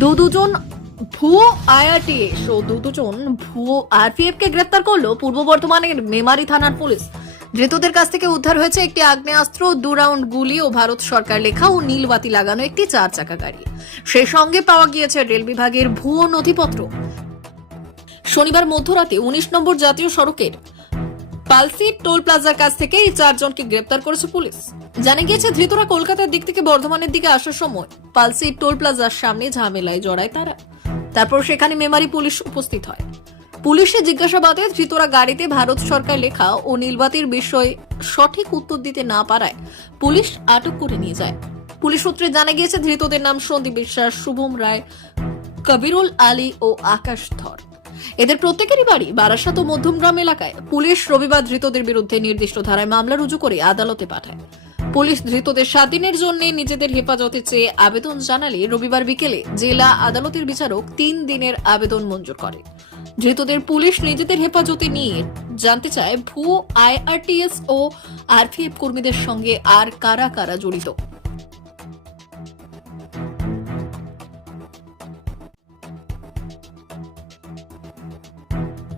দু দুজন ভুয়ো আইআরটিএস ও দু দুজন ভুয়ো আরপিএফ কে গ্রেফতার করল পূর্ব বর্ধমানের মেমারি থানার পুলিশ ধৃতদের কাছ থেকে উদ্ধার হয়েছে একটি আগ্নেয়াস্ত্র, দু রাউন্ড গুলি ও ভারত সরকার লেখা ও নীলবাতি লাগানো একটি চার চাকা গাড়ি। সেই সঙ্গে পাওয়া গিয়েছে রেল বিভাগের ভুয়ো নথিপত্র। শনিবার মধ্যরাতে উনিশ নম্বর জাতীয় সড়কের পালসি টোল প্লাজার কাছ থেকে এই চারজনকে গ্রেপ্তার করেছে পুলিশ। জানা গিয়েছে, ধৃতরা কলকাতার দিক থেকে বর্ধমানের দিকে আসার সময় পালসি টোল প্লাজার সামনে ঝামেলায় জড়ায় তারা। তারপর সেখানে মেমারি পুলিশ উপস্থিত হয়। পুলিশের জিজ্ঞাসাবাদে ধৃতরা গাড়িতে ভারত সরকার লেখা ও নীলবাতির বিষয়ে সঠিক উত্তর দিতে না পারায় পুলিশ আটক করে নিয়ে যায়। পুলিশ সূত্রে জানা গিয়েছে, ধৃতদের নাম সন্দীপ বিশ্বাস, শুভম রায়, কবিরুল আলী ও আকাশ ধর। এদের প্রত্যেকেরই বাড়ি বারাসাত ও মধ্যমগ্রাম এলাকায়। পুলিশ রবিবার ধৃতদের বিরুদ্ধে নির্দিষ্ট ধারায় মামলা রুজু করে আদালতে পাঠায়। পুলিশ ধৃতদের সাত দিনের জন্য নিজেদের হেফাজতে চেয়ে আবেদন জানালে রবিবার বিকেলে জেলা আদালতের বিচারক তিন দিনের আবেদন মঞ্জুর করে। ধৃতদের পুলিশ নিজেদের হেফাজতে নিয়ে জানতে চায়, ভুয়ো আইআরটিএস ও আরপিএফ কর্মীদের সঙ্গে আর কারা কারা জড়িত?